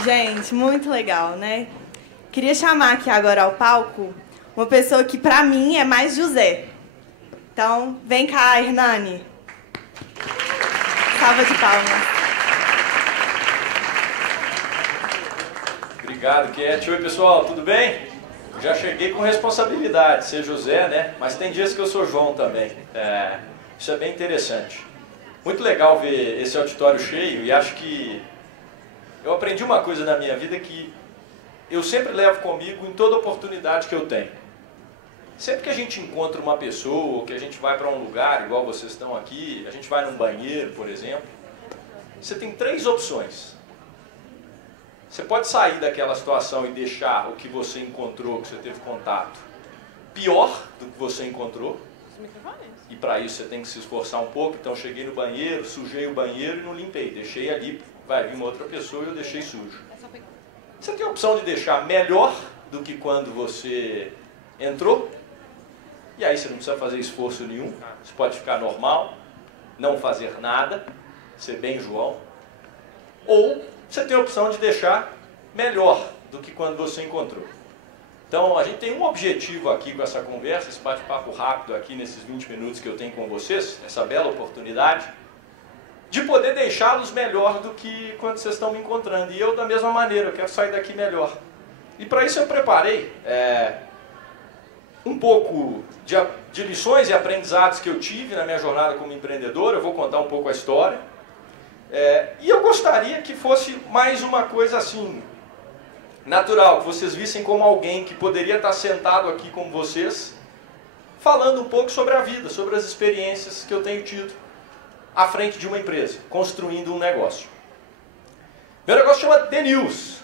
Gente, muito legal, né? Queria chamar aqui agora ao palco uma pessoa que, pra mim, é mais José. Então, vem cá, Hernani. Salva de palmas. Obrigado, Cat. Oi, pessoal, tudo bem? Já cheguei com responsabilidade, ser José, né? Mas tem dias que eu sou João também. Isso é bem interessante. Muito legal ver esse auditório cheio e acho que eu aprendi uma coisa na minha vida que eu sempre levo comigo em toda oportunidade que eu tenho. Sempre que a gente encontra uma pessoa, ou que a gente vai para um lugar, igual vocês estão aqui, a gente vai num banheiro, por exemplo, você tem 3 opções. Você pode sair daquela situação e deixar o que você encontrou, que você teve contato, pior do que você encontrou. E para isso você tem que se esforçar um pouco. Então cheguei no banheiro, sujei o banheiro e não limpei. Deixei ali, vai vir uma outra pessoa e eu deixei sujo. Você tem a opção de deixar melhor do que quando você entrou. E aí você não precisa fazer esforço nenhum. Você pode ficar normal, não fazer nada, ser bem João. Ou você tem a opção de deixar melhor do que quando você encontrou. Então, a gente tem um objetivo aqui com essa conversa, esse bate-papo rápido aqui nesses 20 minutos que eu tenho com vocês, essa bela oportunidade, de poder deixá-los melhor do que quando vocês estão me encontrando. E eu, da mesma maneira, eu quero sair daqui melhor. E para isso eu preparei um pouco de lições e aprendizados que eu tive na minha jornada como empreendedor. Eu vou contar um pouco a história. E eu gostaria que fosse mais uma coisa assim, natural, que vocês vissem como alguém que poderia estar sentado aqui com vocês, falando um pouco sobre a vida, sobre as experiências que eu tenho tido à frente de uma empresa, construindo um negócio. Meu negócio chama The News.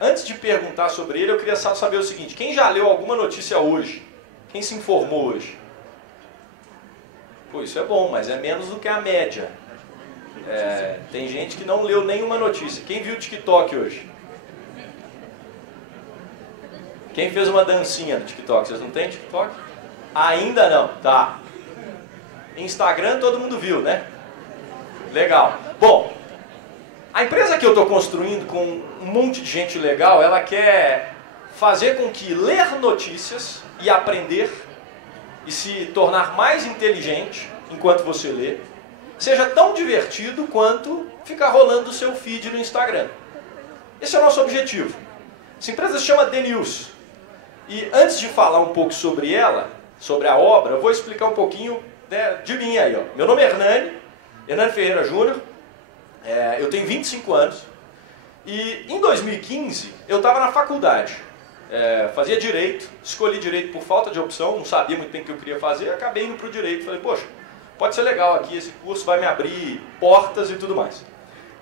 Antes de perguntar sobre ele, eu queria saber o seguinte: quem já leu alguma notícia hoje? Quem se informou hoje? Pô, isso é bom, mas é menos do que a média. Tem gente que não leu nenhuma notícia. Quem viu o TikTok hoje? Quem fez uma dancinha no TikTok? Vocês não têm TikTok? Ainda não, tá. Instagram todo mundo viu, né? Legal. Bom, a empresa que eu estou construindo com um monte de gente legal, ela quer fazer com que ler notícias e aprender e se tornar mais inteligente enquanto você lê, seja tão divertido quanto ficar rolando o seu feed no Instagram. Esse é o nosso objetivo. Essa empresa se chama The News. E antes de falar um pouco sobre ela, sobre a obra, eu vou explicar um pouquinho, né, de mim aí. Ó. Meu nome é Hernani Ferreira Júnior, eu tenho 25 anos, e em 2015 eu estava na faculdade, fazia Direito, escolhi Direito por falta de opção, não sabia muito bem o que eu queria fazer, acabei indo para o Direito, falei, poxa, pode ser legal aqui, esse curso vai me abrir portas e tudo mais.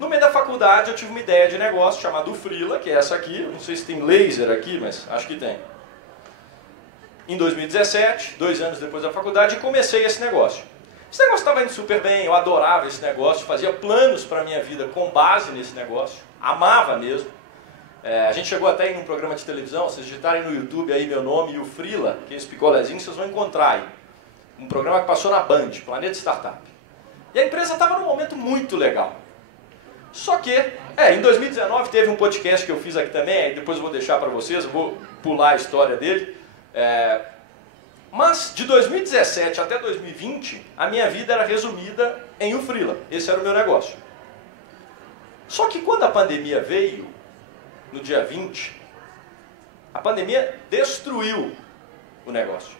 No meio da faculdade eu tive uma ideia de negócio chamada Freela, que é essa aqui, eu não sei se tem laser aqui, mas acho que tem. Em 2017, 2 anos depois da faculdade, comecei esse negócio. Esse negócio estava indo super bem, eu adorava esse negócio, fazia planos para a minha vida com base nesse negócio, amava mesmo. A gente chegou até em um programa de televisão, vocês digitarem no YouTube aí meu nome e o Freela, que é esse picolézinho, vocês vão encontrar aí. Um programa que passou na Band, Planeta Startup. E a empresa estava num momento muito legal. Só que, em 2019 teve um podcast que eu fiz aqui também, aí depois eu vou deixar para vocês, eu vou pular a história dele. Mas de 2017 até 2020, a minha vida era resumida em o Freela. Esse era o meu negócio. Só que quando a pandemia veio, no dia 20, a pandemia destruiu o negócio.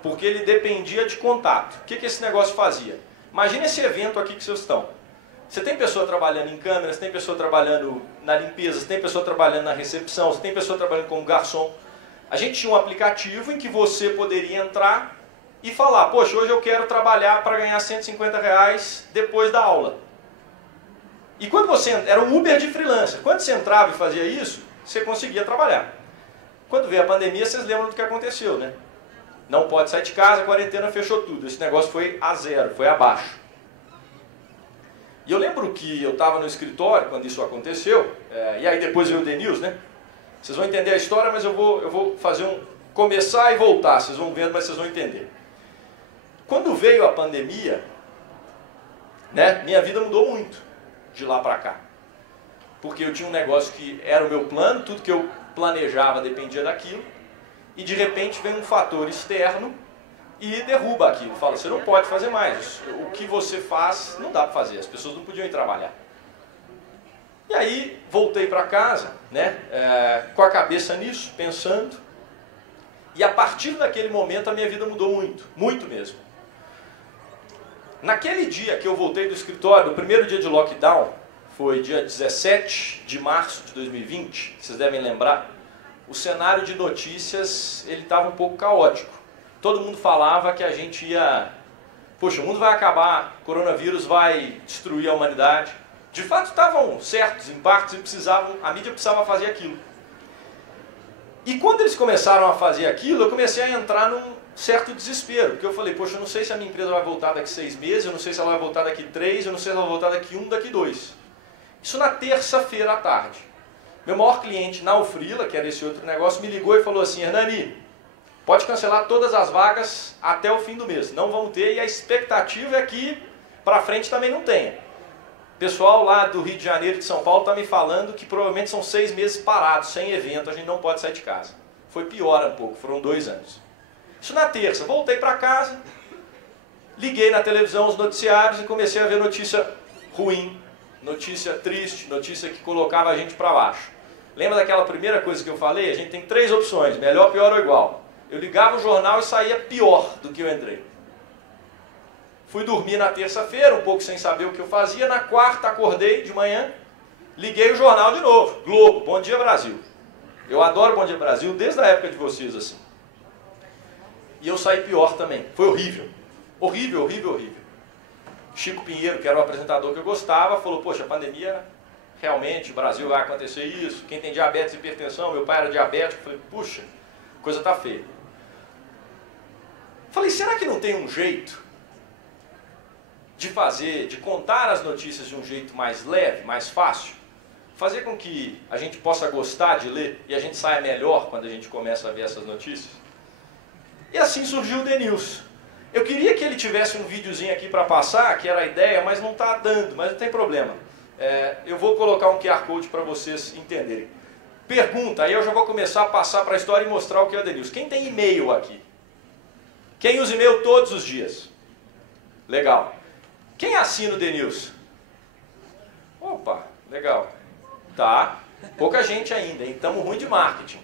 Porque ele dependia de contato. O que esse negócio fazia? Imagina esse evento aqui que vocês estão. Você tem pessoa trabalhando em câmeras, você tem pessoa trabalhando na limpeza, você tem pessoa trabalhando na recepção, você tem pessoa trabalhando como garçom. A gente tinha um aplicativo em que você poderia entrar e falar, poxa, hoje eu quero trabalhar para ganhar R$150 depois da aula. E quando você era um Uber de freelancer, quando você entrava e fazia isso, você conseguia trabalhar. Quando veio a pandemia, vocês lembram do que aconteceu, né? Não pode sair de casa, a quarentena fechou tudo. Esse negócio foi a zero, foi abaixo. E eu lembro que eu estava no escritório quando isso aconteceu, e aí depois veio o The News, né? Vocês vão entender a história, mas eu vou fazer começar e voltar, vocês vão vendo, mas vocês vão entender. Quando veio a pandemia, né, minha vida mudou muito de lá para cá. porque eu tinha um negócio que era o meu plano, tudo que eu planejava dependia daquilo, e de repente vem um fator externo e derruba aquilo. Fala, você não pode fazer mais, o que você faz não dá para fazer, as pessoas não podiam ir trabalhar. E aí voltei para casa, né, com a cabeça nisso, pensando, e a partir daquele momento a minha vida mudou muito, muito mesmo. Naquele dia que eu voltei do escritório, o primeiro dia de lockdown, foi dia 17 de março de 2020, vocês devem lembrar, o cenário de notícias ele estava um pouco caótico. Todo mundo falava que a gente ia... Poxa, o mundo vai acabar, o coronavírus vai destruir a humanidade. De fato estavam certos em partes e a mídia precisava fazer aquilo. E quando eles começaram a fazer aquilo, eu comecei a entrar num certo desespero. Porque eu falei, poxa, eu não sei se a minha empresa vai voltar daqui 6 meses, eu não sei se ela vai voltar daqui 3, eu não sei se ela vai voltar daqui 1, daqui 2. Isso na terça-feira à tarde. Meu maior cliente na Ufrila, que era esse outro negócio, me ligou e falou assim, Hernani, pode cancelar todas as vagas até o fim do mês. Não vão ter e a expectativa é que para frente também não tenha. O pessoal lá do Rio de Janeiro e de São Paulo está me falando que provavelmente são 6 meses parados, sem evento, a gente não pode sair de casa. Foi pior um pouco, foram 2 anos. Isso na terça, voltei para casa, liguei na televisão os noticiários e comecei a ver notícia ruim, notícia triste, notícia que colocava a gente para baixo. Lembra daquela primeira coisa que eu falei? A gente tem 3 opções, melhor, pior ou igual. Eu ligava o jornal e saía pior do que eu entrei. Fui dormir na terça-feira, um pouco sem saber o que eu fazia. Na quarta, acordei de manhã, liguei o jornal de novo. Globo, Bom Dia Brasil. Eu adoro Bom Dia Brasil desde a época de vocês, assim. E eu saí pior também. Foi horrível. Horrível, horrível, horrível. Chico Pinheiro, que era o apresentador que eu gostava, falou, poxa, a pandemia, realmente, o Brasil vai acontecer isso. Quem tem diabetes e hipertensão, meu pai era diabético. Falei, puxa, a coisa tá feia. Falei, será que não tem um jeito de fazer, de contar as notícias de um jeito mais leve, mais fácil? Fazer com que a gente possa gostar de ler e a gente saia melhor quando a gente começa a ver essas notícias? E assim surgiu o The News. Eu queria que ele tivesse um videozinho aqui para passar, que era a ideia, mas não está dando, mas não tem problema. Eu vou colocar um QR Code para vocês entenderem. Pergunta, aí eu já vou começar a passar para a história e mostrar o que é o The News. Quem tem e-mail aqui? Quem usa e-mail todos os dias? Legal. Quem assina o The News? Opa, legal. Tá, pouca gente ainda, hein? Estamos ruim de marketing.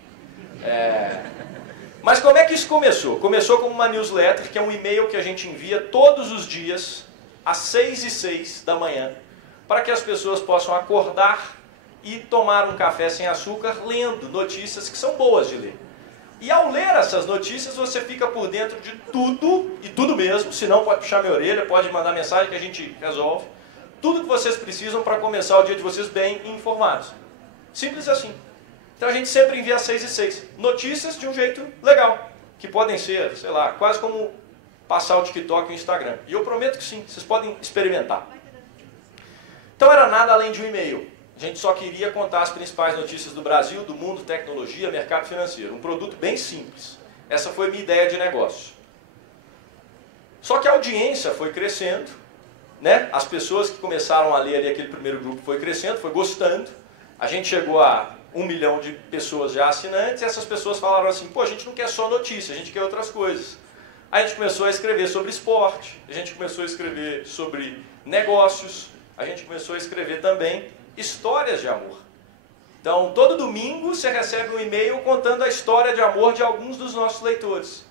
Mas como é que isso começou? Começou como uma newsletter, que é um e-mail que a gente envia todos os dias, às 6h06 da manhã, para que as pessoas possam acordar e tomar um café sem açúcar, lendo notícias que são boas de ler. E ao ler essas notícias, você fica por dentro de tudo, e tudo mesmo, se não pode puxar minha orelha, pode mandar mensagem que a gente resolve. Tudo que vocês precisam para começar o dia de vocês bem informados. Simples assim. Então a gente sempre envia às 6h06. Notícias de um jeito legal, que podem ser, sei lá, quase como passar o TikTok e o Instagram. E eu prometo que sim, vocês podem experimentar. Então era nada além de um e-mail. A gente só queria contar as principais notícias do Brasil, do mundo, tecnologia, mercado financeiro. Um produto bem simples. Essa foi a minha ideia de negócio. Só que a audiência foi crescendo, né? As pessoas que começaram a ler ali aquele primeiro grupo foi crescendo, foi gostando. A gente chegou a 1 milhão de pessoas já assinantes e essas pessoas falaram assim, pô, a gente não quer só notícia, a gente quer outras coisas. Aí a gente começou a escrever sobre esporte, a gente começou a escrever sobre negócios, a gente começou a escrever também histórias de amor. Então, todo domingo você recebe um e-mail contando a história de amor de alguns dos nossos leitores.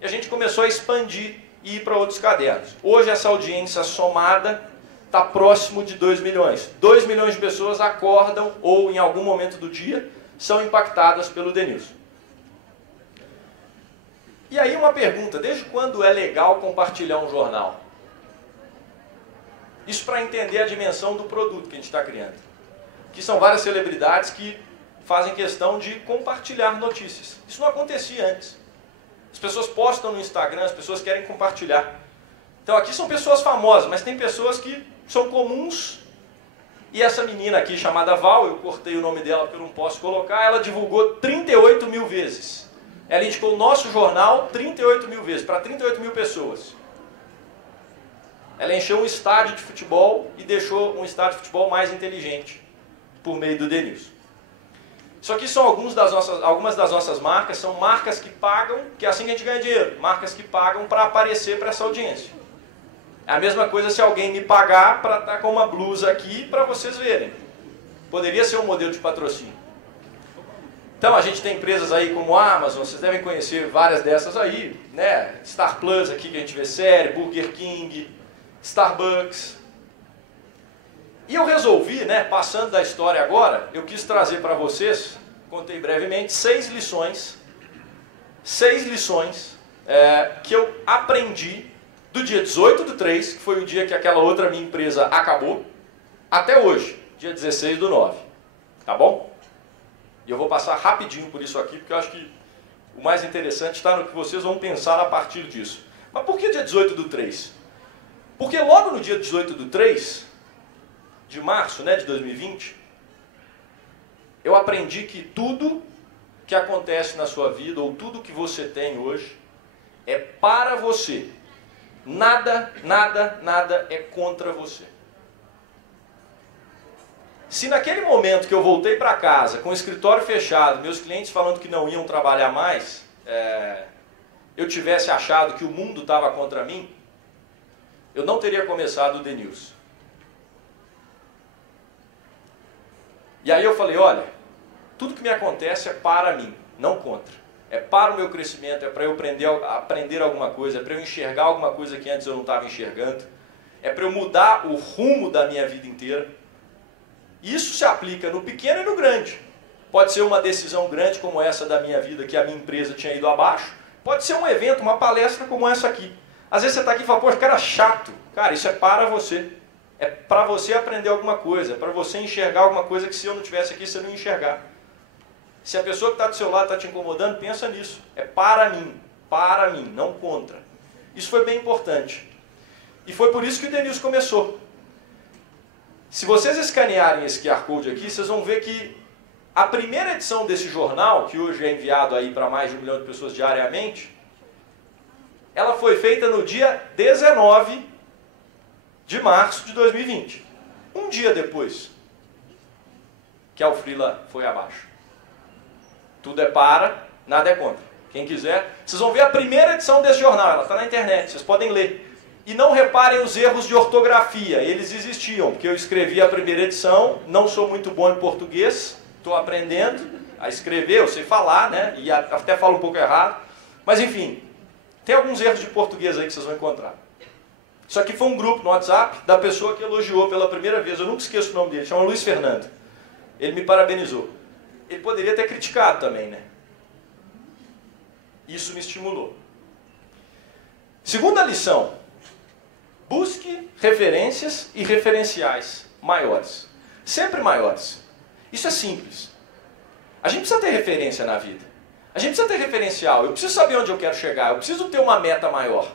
E a gente começou a expandir e ir para outros cadernos. Hoje essa audiência somada está próximo de 2 milhões. 2 milhões de pessoas acordam ou em algum momento do dia são impactadas pelo The News. E aí uma pergunta, desde quando é legal compartilhar um jornal? Isso para entender a dimensão do produto que a gente está criando. Que são várias celebridades que fazem questão de compartilhar notícias. Isso não acontecia antes. As pessoas postam no Instagram, as pessoas querem compartilhar. Então aqui são pessoas famosas, mas tem pessoas que são comuns. E essa menina aqui chamada Val, eu cortei o nome dela porque eu não posso colocar, ela divulgou 38 mil vezes. Ela indicou o nosso jornal 38 mil vezes, para 38 mil pessoas. Ela encheu um estádio de futebol e deixou um estádio de futebol mais inteligente. por meio do DNews. Isso aqui são algumas das nossas marcas, são marcas que pagam, que é assim que a gente ganha dinheiro, marcas que pagam para aparecer para essa audiência. É a mesma coisa se alguém me pagar para estar com uma blusa aqui para vocês verem. Poderia ser um modelo de patrocínio. Então a gente tem empresas aí como a Amazon, vocês devem conhecer várias dessas aí, né? Star Plus aqui que a gente vê série, Burger King, Starbucks. E eu resolvi, né, passando da história agora, eu quis trazer para vocês, contei brevemente, 6 lições que eu aprendi do dia 18/3, que foi o dia que aquela outra minha empresa acabou, até hoje, dia 16/9. Tá bom? E eu vou passar rapidinho por isso aqui, porque eu acho que o mais interessante está no que vocês vão pensar a partir disso. Mas por que dia 18/3? Porque logo no dia 18/3 de março, né, de 2020, eu aprendi que tudo que acontece na sua vida, ou tudo que você tem hoje, é para você. Nada é contra você. Se naquele momento que eu voltei para casa, com o escritório fechado, meus clientes falando que não iam trabalhar mais, eu tivesse achado que o mundo estava contra mim, eu não teria começado o DNews. E aí eu falei, olha, tudo que me acontece é para mim, não contra. É para o meu crescimento, é para eu aprender alguma coisa, é para eu enxergar alguma coisa que antes eu não estava enxergando, é para eu mudar o rumo da minha vida inteira. Isso se aplica no pequeno e no grande. Pode ser uma decisão grande como essa da minha vida, que a minha empresa tinha ido abaixo. Pode ser um evento, uma palestra como essa aqui. Às vezes você está aqui e fala, poxa, cara, chato. Cara, isso é para você. É para você aprender alguma coisa, é para você enxergar alguma coisa que se eu não estivesse aqui, você não ia enxergar. Se a pessoa que está do seu lado está te incomodando, pensa nisso. É para mim, não contra. Isso foi bem importante. E foi por isso que o DNews começou. Se vocês escanearem esse QR Code aqui, vocês vão ver que a primeira edição desse jornal, que hoje é enviado aí para mais de 1 milhão de pessoas diariamente, ela foi feita no dia 19 de março de 2020. Um dia depois que a Alfrila foi abaixo. Tudo é para, nada é contra. Quem quiser, vocês vão ver a primeira edição desse jornal, ela está na internet, vocês podem ler. E não reparem os erros de ortografia, eles existiam, porque eu escrevi a primeira edição, não sou muito bom em português, estou aprendendo a escrever, eu sei falar, né? E até falo um pouco errado. Mas enfim, tem alguns erros de português aí que vocês vão encontrar. Isso aqui foi um grupo no WhatsApp da pessoa que elogiou pela primeira vez, eu nunca esqueço o nome dele, chama Luiz Fernando. Ele me parabenizou. Ele poderia ter criticado também, né? Isso me estimulou. Segunda lição. Busque referências e referenciais maiores. Sempre maiores. Isso é simples. A gente precisa ter referência na vida. A gente precisa ter referencial. Eu preciso saber onde eu quero chegar. Eu preciso ter uma meta maior.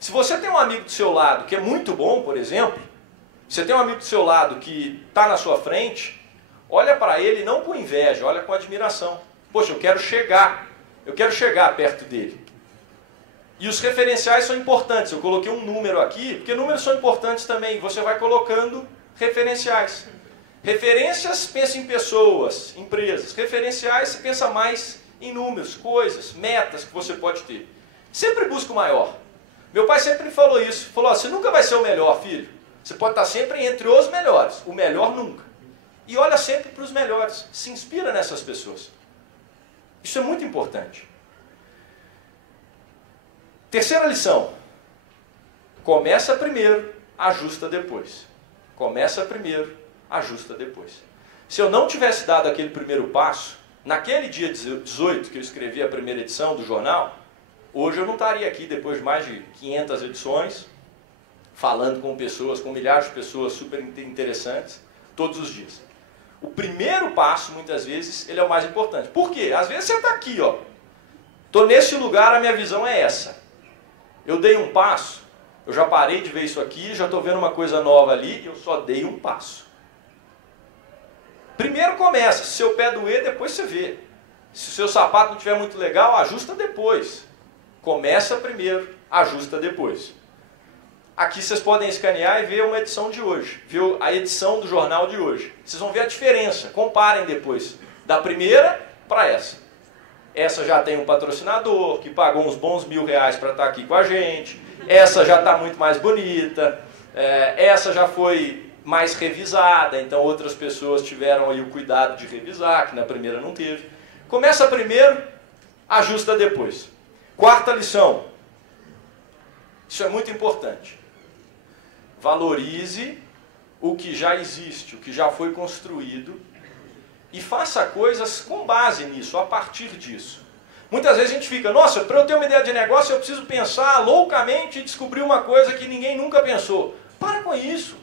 Se você tem um amigo do seu lado que é muito bom, por exemplo, você tem um amigo do seu lado que está na sua frente, olha para ele não com inveja, olha com admiração. Poxa, eu quero chegar perto dele. E os referenciais são importantes. Eu coloquei um número aqui, porque números são importantes também. Você vai colocando referenciais. Referências, pensa em pessoas, empresas. Referenciais, você pensa mais em números, coisas, metas que você pode ter. Sempre busca o maior. Meu pai sempre falou isso. Falou, você nunca vai ser o melhor, filho. Você pode estar sempre entre os melhores. O melhor nunca. E olha sempre para os melhores. Se inspira nessas pessoas. Isso é muito importante. Terceira lição. Começa primeiro, ajusta depois. Começa primeiro, ajusta depois. Se eu não tivesse dado aquele primeiro passo, naquele dia 18 que eu escrevi a primeira edição do jornal, hoje eu não estaria aqui depois de mais de 500 edições, falando com pessoas, com milhares de pessoas super interessantes, todos os dias. O primeiro passo, muitas vezes, ele é o mais importante. Por quê? Às vezes você está aqui, ó. Estou nesse lugar, a minha visão é essa. Eu dei um passo, eu já parei de ver isso aqui, já estou vendo uma coisa nova ali, e eu só dei um passo. Primeiro começa, se seu pé doer, depois você vê. Se o seu sapato não estiver muito legal, ajusta depois. Começa primeiro, ajusta depois. Aqui vocês podem escanear e ver uma edição de hoje, ver a edição do jornal de hoje. Vocês vão ver a diferença, comparem depois, da primeira para essa. Essa já tem um patrocinador que pagou uns bons R$1.000 para estar aqui com a gente. Essa já está muito mais bonita. Essa já foi mais revisada, então outras pessoas tiveram aí o cuidado de revisar, que na primeira não teve. Começa primeiro, ajusta depois. Quarta lição. Isso é muito importante. Valorize o que já existe, o que já foi construído, e faça coisas com base nisso, a partir disso. Muitas vezes a gente fica, nossa, para eu ter uma ideia de negócio eu preciso pensar loucamente e descobrir uma coisa que ninguém nunca pensou. Para com isso.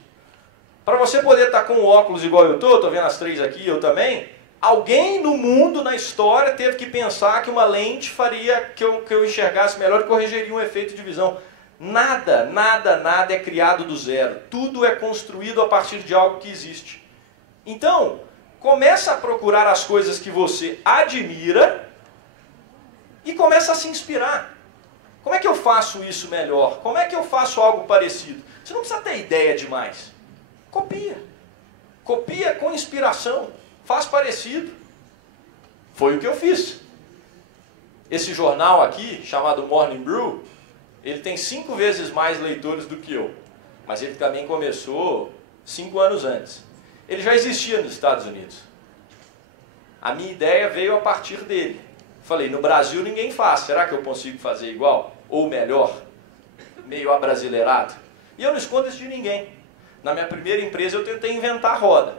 Para você poder estar com o óculos igual eu estou vendo as três aqui, eu também, alguém no mundo, na história, teve que pensar que uma lente faria que eu enxergasse melhor e corrigiria um efeito de visão. Nada, nada, nada é criado do zero. Tudo é construído a partir de algo que existe. Então, começa a procurar as coisas que você admira e começa a se inspirar. Como é que eu faço isso melhor? Como é que eu faço algo parecido? Você não precisa ter ideia demais. Copia. Copia com inspiração. Faz parecido. Foi o que eu fiz. Esse jornal aqui, chamado Morning Brew, ele tem 5 vezes mais leitores do que eu. Mas ele também começou 5 anos antes. Ele já existia nos Estados Unidos. A minha ideia veio a partir dele. Falei, no Brasil ninguém faz. Será que eu consigo fazer igual? Ou melhor? Meio abrasileirado. E eu não escondo isso de ninguém. Na minha primeira empresa eu tentei inventar a roda.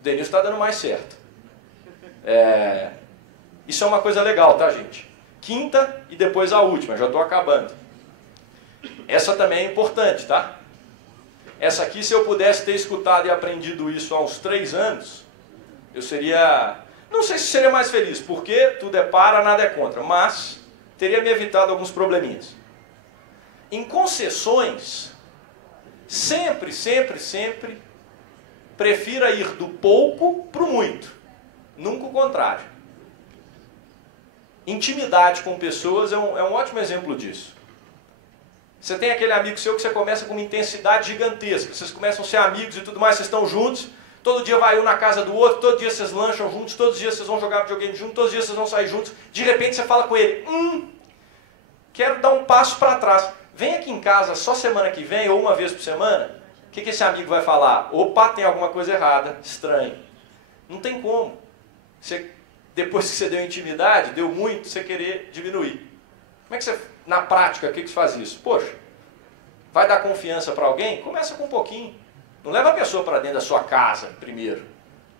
O Denilson está dando mais certo. Isso é uma coisa legal, tá, gente? Quinta e depois a última, já estou acabando. Essa também é importante, tá? Essa aqui, se eu pudesse ter escutado e aprendido isso há uns 3 anos, eu seria... Não sei se seria mais feliz, porque tudo é para, nada é contra, mas teria me evitado alguns probleminhas. Em concessões, sempre, sempre, sempre, prefira ir do pouco para o muito. Nunca o contrário. Intimidade com pessoas é um ótimo exemplo disso. Você tem aquele amigo seu que você começa com uma intensidade gigantesca. Vocês começam a ser amigos e tudo mais, vocês estão juntos. Todo dia vai um na casa do outro, todo dia vocês lancham juntos, todos os dias vocês vão jogar videogame juntos, todos os dias vocês vão sair juntos. De repente você fala com ele, quero dar um passo para trás. Vem aqui em casa só semana que vem ou uma vez por semana. O que esse amigo vai falar? Opa, tem alguma coisa errada, estranho. Não tem como. Depois que você deu intimidade, deu muito, você querer diminuir. Como é que você, na prática, o que você faz isso? Poxa, vai dar confiança para alguém? Começa com um pouquinho. Não leva a pessoa para dentro da sua casa primeiro.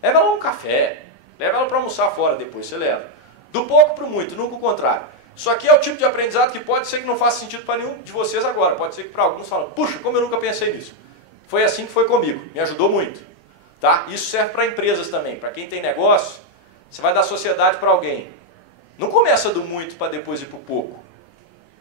Leva ela a um café. Leva ela para almoçar fora depois, você leva. Do pouco para o muito, nunca o contrário. Isso aqui é o tipo de aprendizado que pode ser que não faça sentido para nenhum de vocês agora. Pode ser que para alguns falem, puxa, como eu nunca pensei nisso. Foi assim que foi comigo. Me ajudou muito. Tá? Isso serve para empresas também. Para quem tem negócio, você vai dar sociedade para alguém. Não começa do muito para depois ir para o pouco.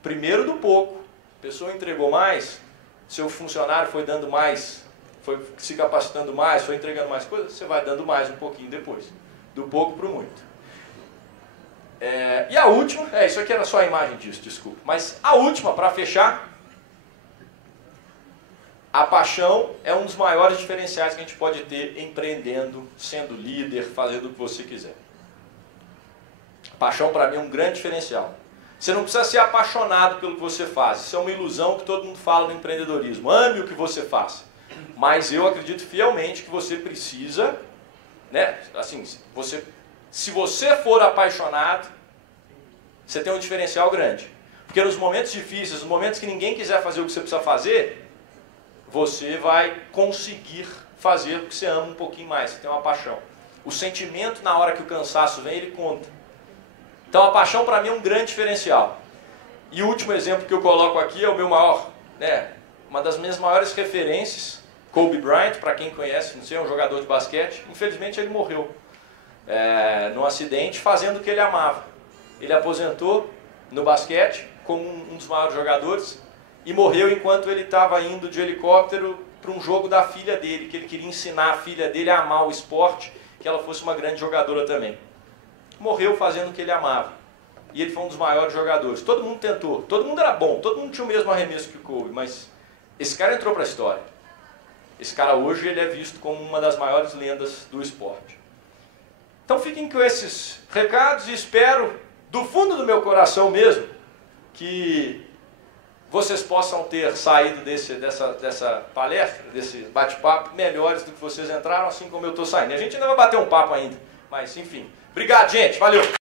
Primeiro do pouco. A pessoa entregou mais, seu funcionário foi dando mais, foi se capacitando mais, foi entregando mais coisas, você vai dando mais um pouquinho depois. Do pouco para o muito. E a última, isso aqui era só a imagem disso, desculpa. Mas a última, para fechar, a paixão é um dos maiores diferenciais que a gente pode ter empreendendo, sendo líder, fazendo o que você quiser. A paixão para mim é um grande diferencial. Você não precisa ser apaixonado pelo que você faz. Isso é uma ilusão que todo mundo fala no empreendedorismo. Ame o que você faz. Mas eu acredito fielmente que você precisa, né? Assim, se você for apaixonado, você tem um diferencial grande. Porque nos momentos difíceis, nos momentos que ninguém quiser fazer o que você precisa fazer, você vai conseguir fazer o que você ama um pouquinho mais. Você tem uma paixão. O sentimento na hora que o cansaço vem, ele conta. Então a paixão para mim é um grande diferencial. E o último exemplo que eu coloco aqui é o meu maior, uma das minhas maiores referências, Kobe Bryant, para quem conhece, não sei, é um jogador de basquete. Infelizmente ele morreu num acidente fazendo o que ele amava. Ele aposentou no basquete como um dos maiores jogadores e morreu enquanto ele estava indo de helicóptero para um jogo da filha dele, que ele queria ensinar a filha dele a amar o esporte, que ela fosse uma grande jogadora também. Morreu fazendo o que ele amava. E ele foi um dos maiores jogadores. Todo mundo tentou. Todo mundo era bom. Todo mundo tinha o mesmo arremesso que o Kobe. Mas Esse cara entrou para a história. Esse cara hoje ele é visto como uma das maiores lendas do esporte. Então fiquem com esses recados e espero, do fundo do meu coração mesmo, que vocês possam ter saído dessa palestra, desse bate-papo, melhores do que vocês entraram, assim como eu estou saindo. A gente ainda vai bater um papo ainda, mas enfim. Obrigado, gente. Valeu!